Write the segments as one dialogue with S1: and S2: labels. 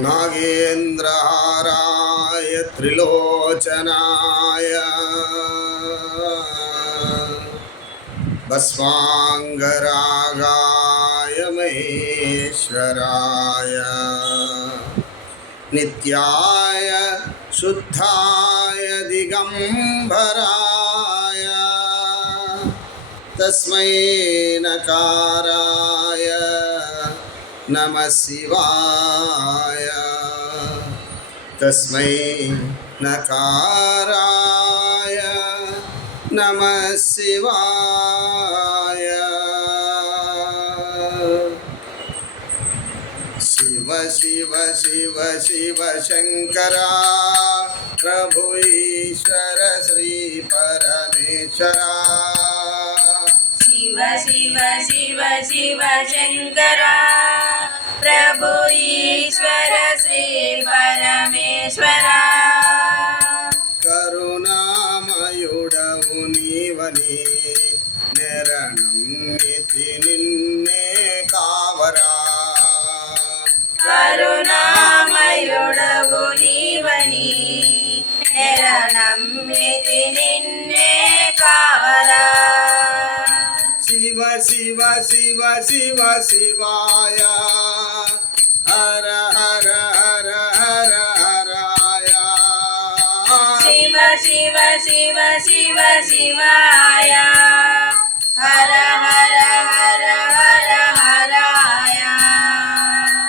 S1: नागेन्द्रहाराय त्रिलोचनाय। भस्वाङ्गरागाय महेश्वराय। नित्याय शुद्धाय दिगम्बराय। तस्मै नकाराय। नमः शिवाय। तस्मै नकाराय। नमः शिवाय। शिव शिव शिव शिव शङ्करा। प्रभु ईश्वर, श्री परमेश्वरा।
S2: शिव शिव शिव शिव शङ्करा। प्रभु ईश्वर श्री परमेश्वरा
S1: కరుణామయుడవు నీవని నిరణం నితి నిన్నే కావరా
S2: కరుణామయుడవు నీవని నిరణమ్మితి నిన్నే కావరా
S1: శివ శివ శివ శివ శివాయ హర హర హర హర హరాయ
S2: శివ శివ శివ శివ శివాయ హర హర హర హర హరాయ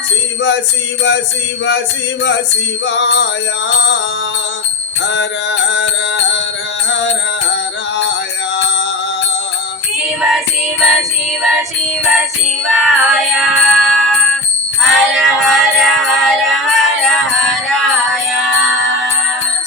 S1: శివ శివ శివ శివ శివాయ హర
S2: శివాయ. హర హర హర హర హరాయ.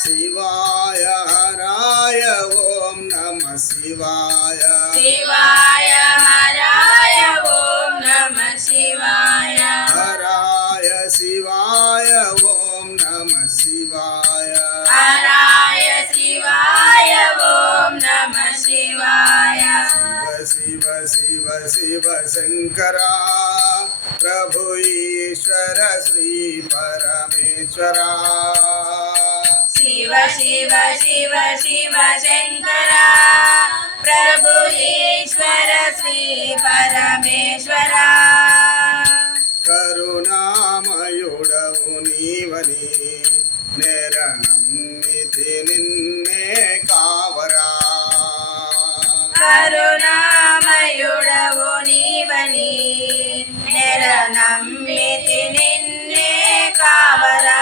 S1: శివాయ హరాయ ఓం నమ శివాయ.
S2: శివాయ హరాయ ఓం నమ శివాయ.
S1: హరాయ శివాయ ఓం నమ శివాయ.
S2: హరాయ శివాయ ఓం నమ శివాయ.
S1: శివ శివ శివ శంకరా. ప్రభు ఈశ్వర శ్రీ పరమేశ్వరా.
S2: శివ శివ శివ శివ శంకర. ప్రభు ఈశ్వర శ్రీ పరమేశ్వర.
S1: కరుణామయుడవు నీవని నేరణం నిధి నిన్నే కావరా.
S2: కరుణామయుడవు నీవని నెర నమ్మితి నిన్నే కావరా.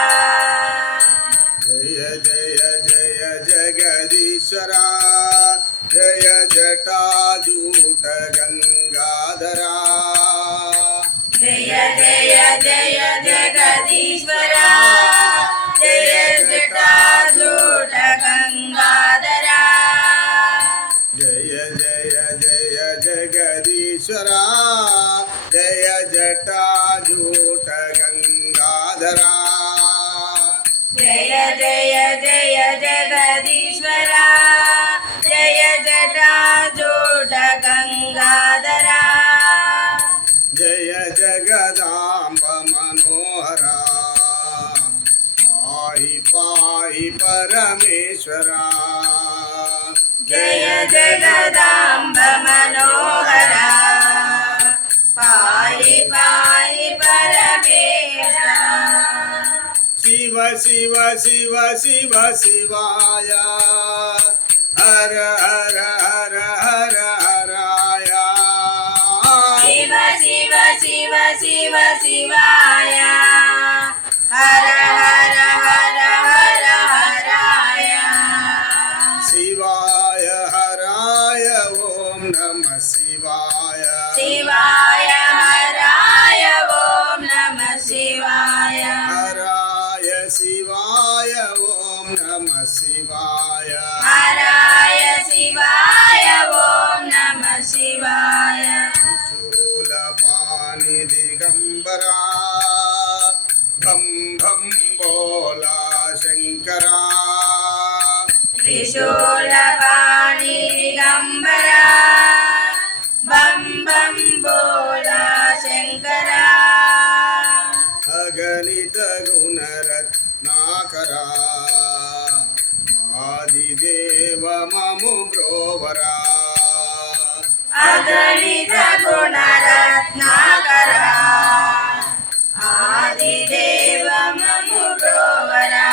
S1: జయ జయ జయ జగదీశ్వరా. జయ జటాజూట గంగాధరా.
S2: జయ జయ జయ జగదీశ్వర. జయ గంగాధరా
S1: జయ జయ జయ జగదీశ్వర. జయ జటాజూట గంగాధరా.
S2: జయ
S1: జగదాంబ మనోహరా. పాయి పాయి పరమేశ్వరా.
S2: జయ జగదాంబ మనోహర. పాయి పాయి పరమేశ
S1: శివ శివ శివ శివ శివాయ హర హర హర హర హరాయ
S2: శివ శివ శివ శివ శివాయ హర त्रिशूलपाणि दिगम्बरा बं बं बोला शङ्करा
S1: अगणितगुणरत्नाकरा आदिदेव ममु ब्रोवरा अगणितगुणरत्नाकरा आदिदेव
S2: ममु ब्रोवरा